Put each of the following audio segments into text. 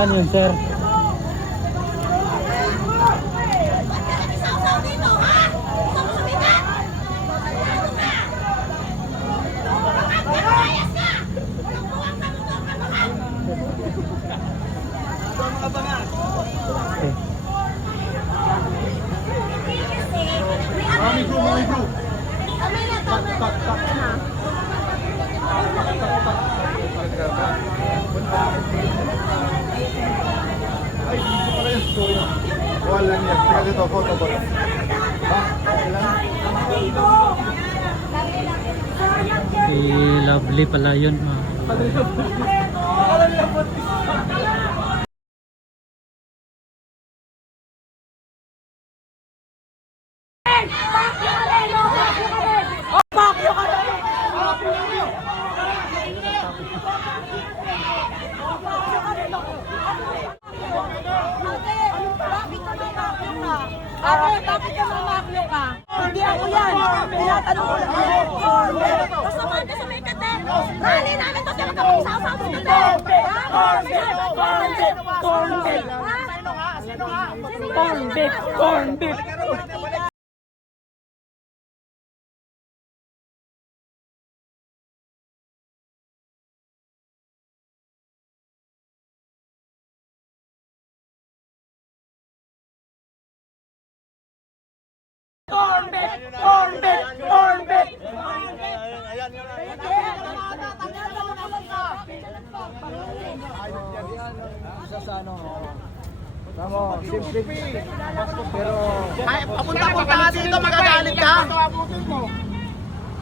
Saan yun, sir? Mami bro. Ay, dito pala yung story. Wala niya. Tingnan dito, photo ba? Si Lovely pala yun. Ate, bakit ka mamaklo ka? Hindi ako yan. Tinatanong ko lang. Gusto mo ito sa may kate. Rally namin to sila kami sa usaw sa kate. Corn beef. Corn beef. Corn beef. Corn beef! Corn beef! Corn beef! Tama, simple. Pero Papunta ka dito, magagalit ka.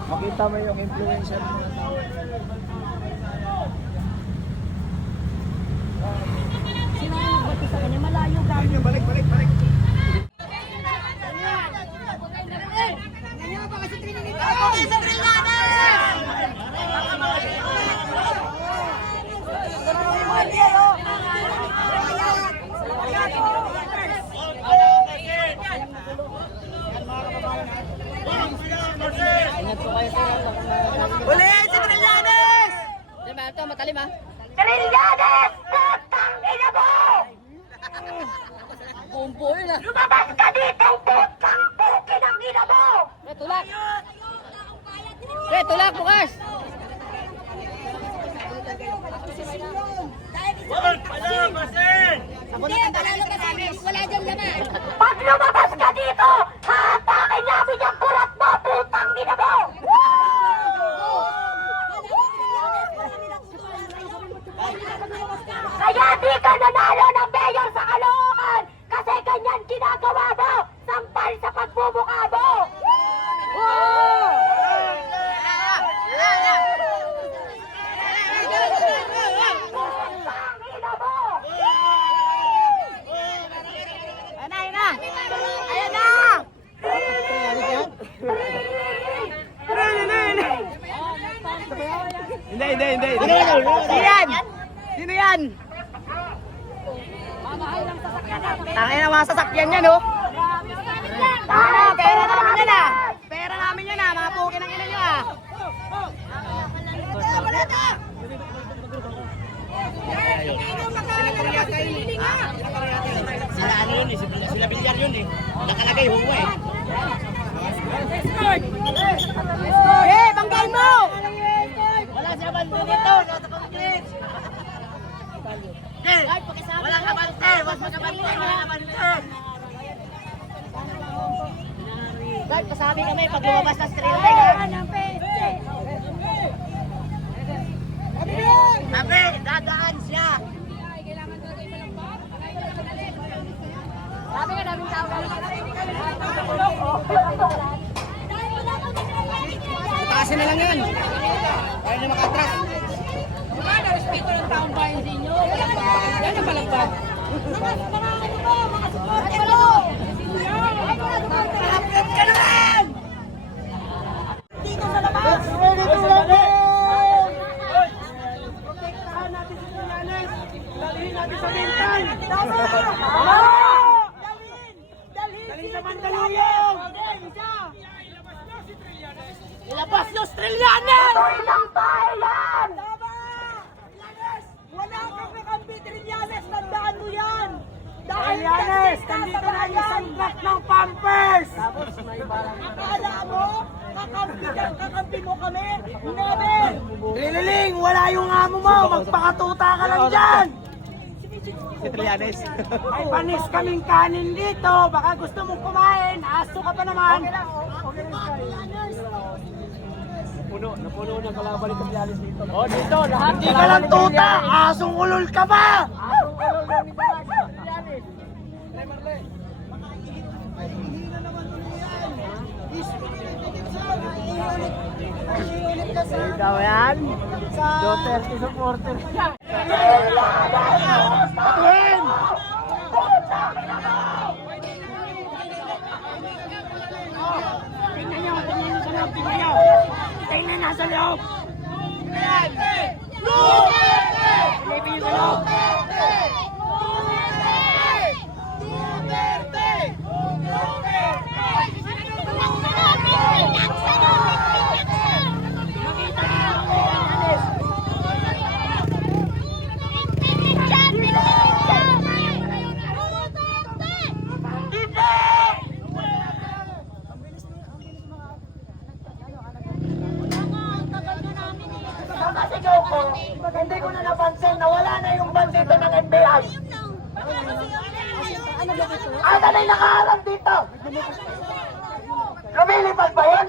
makita mo yung influencer mo. Sino yung nagbati sa kanya? Malayo galing. Balik. Hulihin si Trillanes! Diba ito, matalim ha? Trillanes! Putang ina mo! Bumbo yun ha? Lumabas ka dito! Putang pukin ang ina mo! Tulak! Tulak bukas! Hindi, palalo ka sa amin. Wala dyan naman. Pag lumabas ka dito, hatakin namin yung burat mo, putang ina mo! Kaya di ka nanalo ng mayor sa Caloocan kasi ganyan ginagawa mo, sampal sa pagmumukha mo! Putang ina mo! Ayan na! Hindi. Sino yan? Sino yan? Tangin na mga sasakyan yan oh. Pera namin yan ah. Pera namin yan ah. Mga pukin ang ina nyo ah. Sila ano yun eh. Sila bilyar yun eh. Nakalagay huwa eh. Eh, banggal mo! Wala siya bando dito. Nasa pag-grade. Walang kabante. Wag magkabante. Walang kabante. Guard, pasabi kami pag lumabas na trail line. Sabi, dadaan siya. Sabi nga daming tao. Taasin na lang yan. Para na makatras. Mga respeto ng taong bayan sa inyo. Yan ang palagbag. Mga support. Malapit ka naman! Dito sa labas! Protektahan natin si Trillanes! Dalhin natin sa mental! Dalhin sa Mandaluyong! Ilabas nyo si Trillanes! Ito isang bayan! Wala kang kakampi Trillanes! pampers! Akala mo, kakampi mo kami? Never! Rililing, wala yung amo mo, magpakatuta ka lang dyan! Si Trillanes. May panis kaming kanin dito, baka gusto mong kumain, aso ka pa naman! Napuno ng kalaban ng Trillanes dito. Oh, dito, lahat. Hindi ka lang tuta, asong ulol ka ba? Ikaw yan? Duterte supporter. Patuhin! Tingnan nyo sa loob, tingnan nyo! Tingnan nasa loob! Silipin nyo sa loob! Nakasigaw ko, hindi ko na napansin na wala na yung bandito ng NBI. Asa na yung nakaharap dito? Lumilipad ba yun?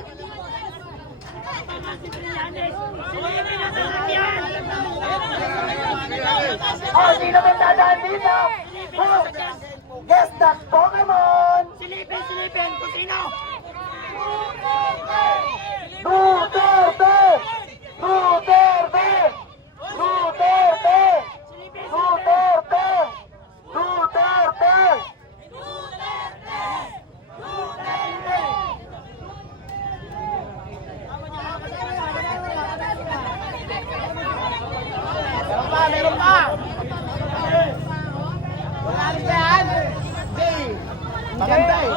Oh, sino ba dadaan dito? Oh, yes, that's Pokemon! Silipin, kung sino? Duterte! Duterte! Duterte! Duterte! Duterte! Meron pa! Wala rin yan! Maganda eh!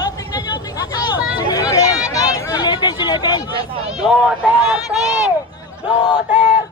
Silipin! Duterte! Duterte!